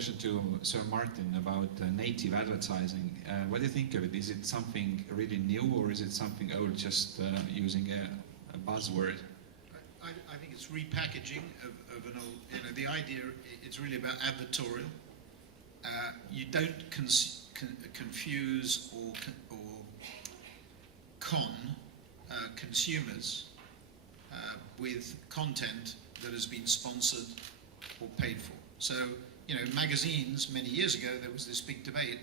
question to Sir Martin about native advertising. What do you think of it? Is it something really new, or is it something old, just using a buzzword? I think it's repackaging of an old, the idea, it's really about advertorial. You don't confuse or con consumers with content that has been sponsored or paid for. So, magazines, many years ago, there was this big debate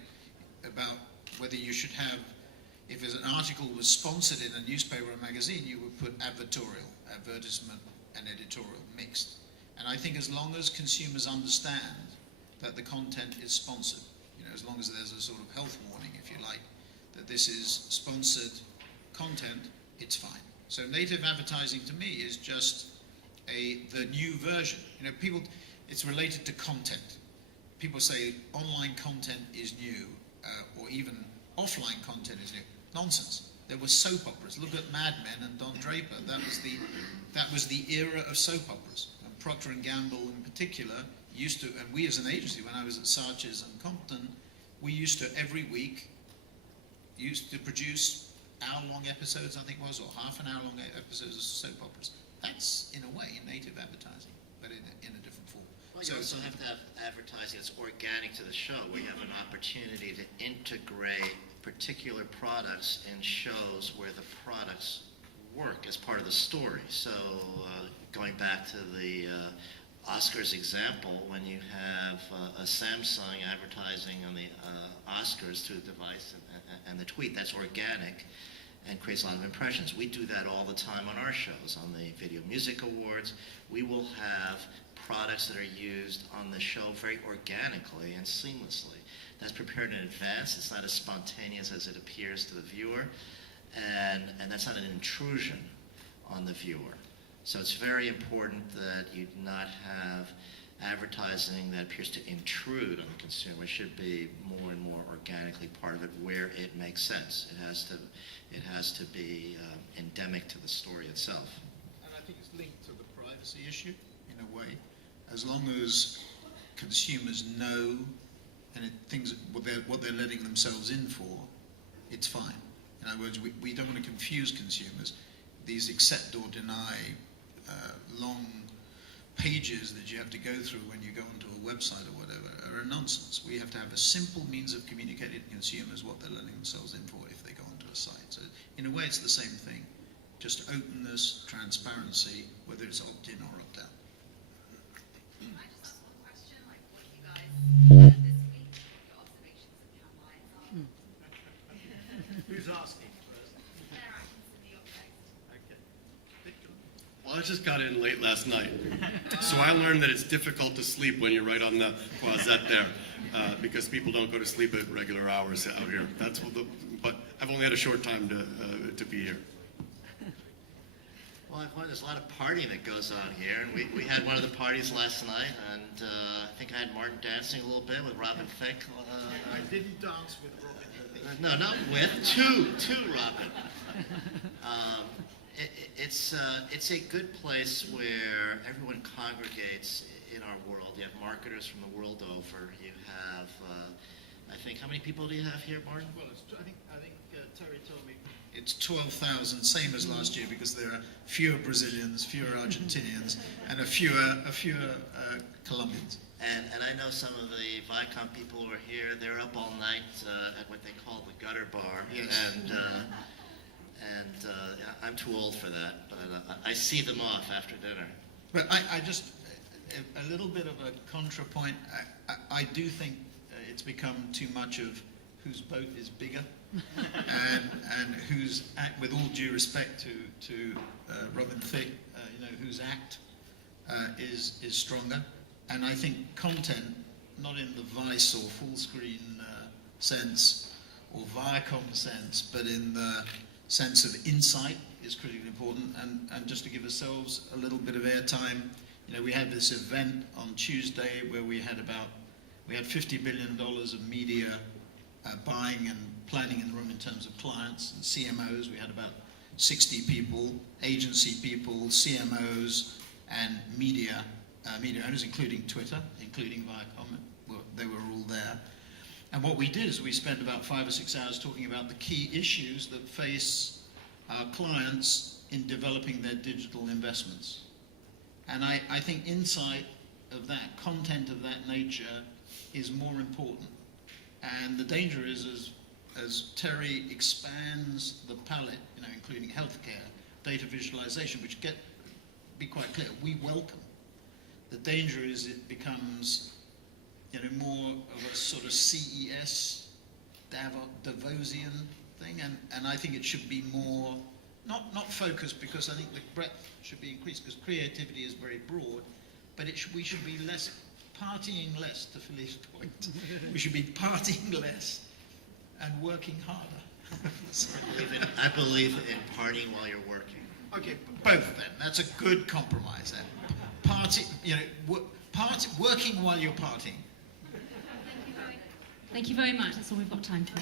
about whether you should have, if an article was sponsored in a newspaper or a magazine, you would put advertisement and editorial mixed. And I think as long as consumers understand that the content is sponsored, as long as there's a sort of health warning, if you like, that this is sponsored content, it's fine. So native advertising to me is just the new version. People, it's related to content. People say online content is new, or even offline content is new. Nonsense. There were soap operas. Look at Mad Men and Don Draper. That was the era of soap operas. And Procter & Gamble in particular used to, and we as an agency, when I was at Saatchi's and Compton, we used to every week produce hour-long episodes, I think it was, or half an hour-long episodes of soap operas. That's, in a way, native advertising, but in a different form. Well, you also have to have advertising that's organic to the show, where you have an opportunity to integrate particular products in shows where the products work as part of the story. So going back to the Oscars example, when you have a Samsung advertising on the Oscars through the device and the tweet, that's organic and creates a lot of impressions. We do that all the time on our shows. On the Video Music Awards, we will have products that are used on the show very organically and seamlessly. That's prepared in advance. It's not as spontaneous as it appears to the viewer, and that's not an intrusion on the viewer. So it's very important that you not have advertising that appears to intrude on the consumer. It should be more and more organically part of it where it makes sense. It has to be endemic to the story itself. And I think it's linked to the privacy issue in a way. As long as consumers know and what they're letting themselves in for, it's fine. In other words, we don't want to confuse consumers. These accept or deny long pages that you have to go through when you go onto a website or whatever are a nonsense. We have to have a simple means of communicating to consumers what they're letting themselves in for if they go onto a site. So in a way it's the same thing, just openness, transparency, whether it's opt-in or opt-out. Can I just ask one question? Like, what do you guys this week, your observations of campaigns are? Who's asking first? Claire Atkinson, New York Post. Okay. Well, I just got in late last night, so I learned that it's difficult to sleep when you're right on the Croisette there, because people don't go to sleep at regular hours out here. That's what but I've only had a short time to be here. Well, there's a lot of partying that goes on here, and we had one of the parties last night, and I think I had Martin dancing a little bit with Robin Thicke. I didn't dance with Robin. No, not with, two Robin. It's a good place where everyone congregates in our world. You have marketers from the world over. You have, I think, how many people do you have here, Martin? Well, I think Terry told me it's 12,000, same as last year, because there are fewer Brazilians, fewer Argentinians, and a fewer Colombians. And I know some of the Viacom people who are here. They're up all night at what they call the gutter bar. Yes. And I'm too old for that, but I see them off after dinner. But I just, a little bit of a contrapoint, I do think it's become too much of whose boat is bigger, and whose act, with all due respect to Robin Thicke, whose act is stronger. And I think content, not in the Vice or full screen sense or Viacom sense, but in the sense of insight is critically important. And just to give ourselves a little bit of airtime, we had this event on Tuesday where we had $50 billion of media buying and planning in the room in terms of clients and CMOs. We had about 60 people, agency people, CMOs, and media media owners, including Twitter, including Viacom. They were all there. And what we did is we spent about 5 or 6 hours talking about the key issues that face our clients in developing their digital investments. And I think insight of that, content of that nature, is more important. And the danger is as Terry expands the palette, including healthcare, data visualization, which be quite clear, we welcome. The danger is it becomes more of a sort of CES, Davosian thing, and I think it should be more, not focused, because I think the breadth should be increased, because creativity is very broad, but we should be partying less, to Philippe's point. We should be partying less and working harder. I believe in partying while you're working. Okay, both then. That's a good compromise then. Working while you're partying. Thank you very much. That's all we've got time for.